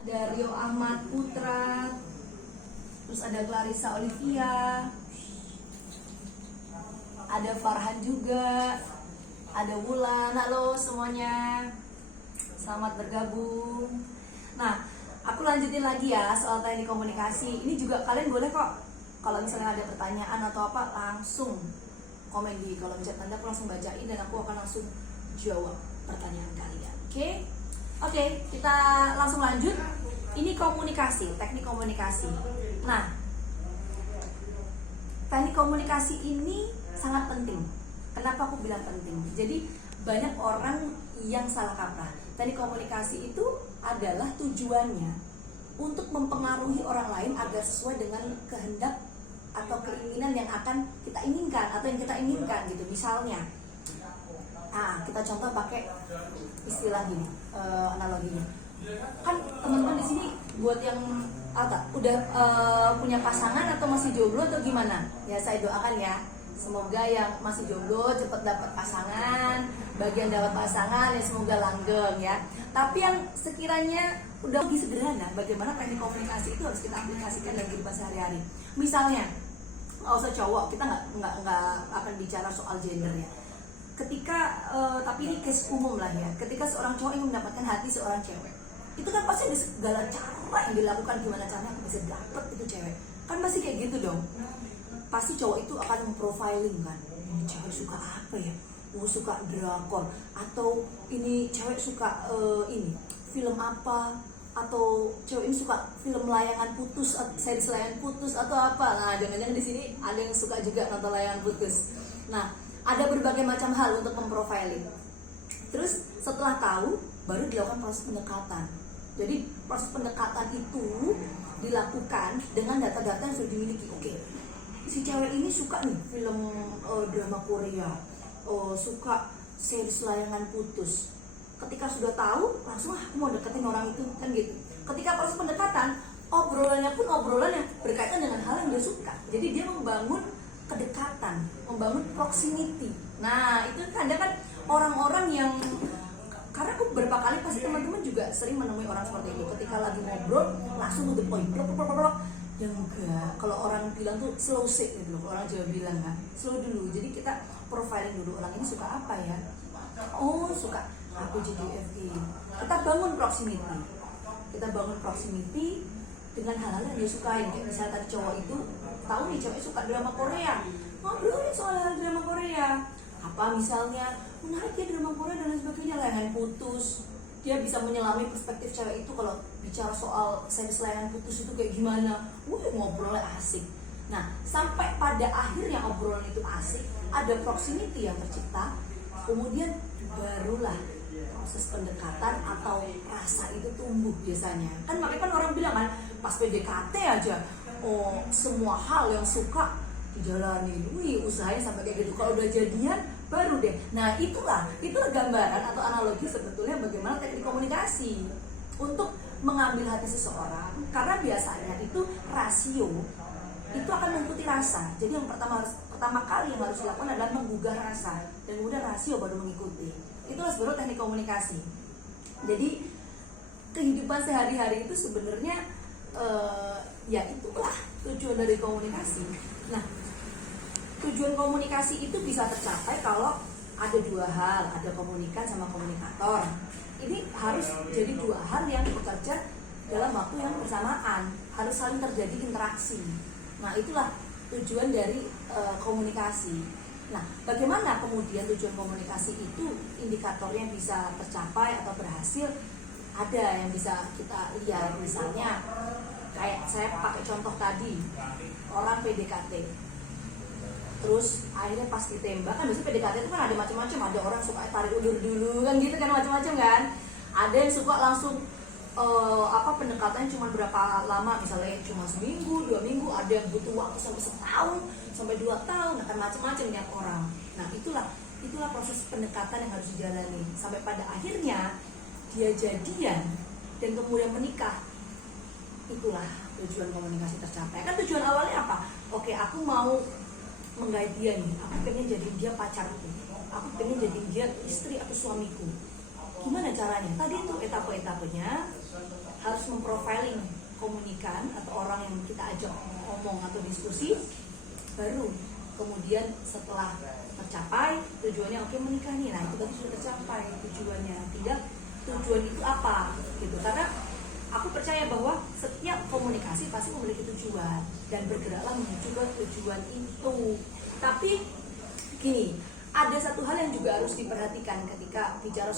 ada Rio Ahmad Putra, terus ada Clarissa Olivia, ada Farhan juga, ada Wulan. Halo semuanya, selamat bergabung. Nah, aku lanjutin lagi ya soal teknik komunikasi. Ini juga kalian boleh kok, kalau misalnya ada pertanyaan atau apa, langsung komen di kolom chat nanti aku langsung bacain dan aku akan langsung jawab pertanyaan kalian. Oke, kita langsung lanjut. Ini komunikasi, teknik komunikasi. Nah, teknik komunikasi ini sangat penting. Kenapa aku bilang penting? Jadi banyak orang yang salah kaprah. Teknik komunikasi itu adalah tujuannya untuk mempengaruhi orang lain agar sesuai dengan kehendak atau keinginan yang akan kita inginkan atau yang kita inginkan gitu. Misalnya, kita contoh pakai istilah gini, analoginya. Kan teman-teman di sini buat yang udah punya pasangan atau masih jomblo atau gimana? Ya saya doakan ya, semoga yang masih jomblo cepat dapat pasangan, bagian dapat pasangan ya semoga langgeng ya. Tapi yang sekiranya udah lebih sederhana, bagaimana teknik komunikasi itu harus kita aplikasikan dalam kehidupan sehari-hari. Misalnya, nggak usah cowok, kita nggak akan bicara soal gender ya. Ketika tapi ini case umum lah ya, ketika seorang cowok ingin mendapatkan hati seorang cewek, itu kan pasti ada segala cara yang dilakukan, gimana caranya aku bisa dapet itu cewek, kan pasti kayak gitu dong. Pasti cowok itu akan memprofiling kan, ini cewek suka apa ya, suka drakor, atau ini cewek suka ini film apa, atau cewek ini suka film layangan putus, series layangan putus atau apa. Nah, jangan-jangan di sini ada yang suka juga nonton layangan putus. Nah, ada berbagai macam hal untuk memprofiling. Terus setelah tahu, baru dilakukan proses pendekatan. Jadi proses pendekatan itu dilakukan dengan data-data yang sudah dimiliki. Oke, si cewek ini suka nih film drama Korea, suka series layangan putus. Ketika sudah tahu, langsung aku mau deketin orang itu, kan gitu. Ketika proses pendekatan, obrolannya pun obrolan yang berkaitan dengan hal yang dia suka. Jadi dia membangun kedekatan, membangun proximity. Nah, itu kadang kan orang-orang yang, karena aku beberapa kali pasti teman-teman juga sering menemui orang seperti itu. Ketika lagi ngobrol, langsung to the point, blok. Yang enggak, kalau orang bilang tuh slow sick gitu loh, orang Jawa bilang kan, slow dulu. Jadi kita profiling dulu, orang ini suka apa ya? Oh, suka aku JDFG. Kita bangun proximity. Kita bangun proximity dengan hal-hal yang dia sukain. Kayak misalnya tadi cowok itu tahu nih cewek suka drama Korea, ngobrolin soal hal drama Korea. Apa misalnya menarik ya drama Korea dan lain sebagainya, layangan putus. Dia bisa menyelami perspektif cewek itu kalau bicara soal series layangan putus itu kayak gimana. Ngobrolnya asik. Nah, sampai pada akhirnya obrolan itu asik, ada proximity yang tercipta. Kemudian barulah proses pendekatan atau rasa itu tumbuh biasanya. Kan makanya kan orang bilang kan, pas PDKT aja, semua hal yang suka dijalanin, usahanya sampai kayak gitu. Kalau udah jadian baru deh. Nah, itulah gambaran atau analogi sebetulnya bagaimana teknik komunikasi untuk mengambil hati seseorang. Karena biasanya itu rasio itu akan mengikuti rasa. Jadi yang pertama kali yang harus dilakukan adalah menggugah rasa, dan kemudian rasio baru mengikuti. Itulah sebenarnya teknik komunikasi. Jadi kehidupan sehari-hari itu sebenarnya ya itulah tujuan dari komunikasi. Nah, tujuan komunikasi itu bisa tercapai kalau ada dua hal, ada komunikan sama komunikator. Ini harus jadi dua hal yang bekerja dalam waktu yang bersamaan, harus saling terjadi interaksi. Nah, itulah tujuan dari komunikasi. Nah, bagaimana kemudian tujuan komunikasi itu indikatornya bisa tercapai atau berhasil? Ada yang bisa kita lihat, misalnya kayak saya pakai contoh tadi, orang PDKT, terus akhirnya pas ditembak, kan biasanya PDKT itu kan ada macam-macam, ada orang suka tarik ulur dulu kan gitu kan, macam-macam kan. Ada yang suka langsung pendekatannya cuma berapa lama, misalnya cuma seminggu, 2 minggu, ada yang butuh waktu sampai setahun, sampai 2 tahun, akan macam-macam tiap orang. Nah, itulah proses pendekatan yang harus dijalani sampai pada akhirnya dia jadian dan kemudian menikah. Itulah tujuan komunikasi tercapai. Kan tujuan awalnya apa? Oke, aku mau menggait dia nih, aku pengen jadi dia pacarku, aku pengen jadi dia istri atau suamiku. Gimana caranya? Tadi itu etape-etapenya harus memprofiling komunikan atau orang yang kita ajak ngomong atau diskusi, baru kemudian setelah tercapai tujuannya, oke menikah nih, nah itu tadi sudah tercapai tujuannya. Tinggal tujuan itu apa gitu, karena aku percaya bahwa setiap komunikasi pasti memiliki tujuan dan bergeraklah menuju ke tujuan itu. Tapi gini, ada satu hal yang juga harus diperhatikan ketika bicara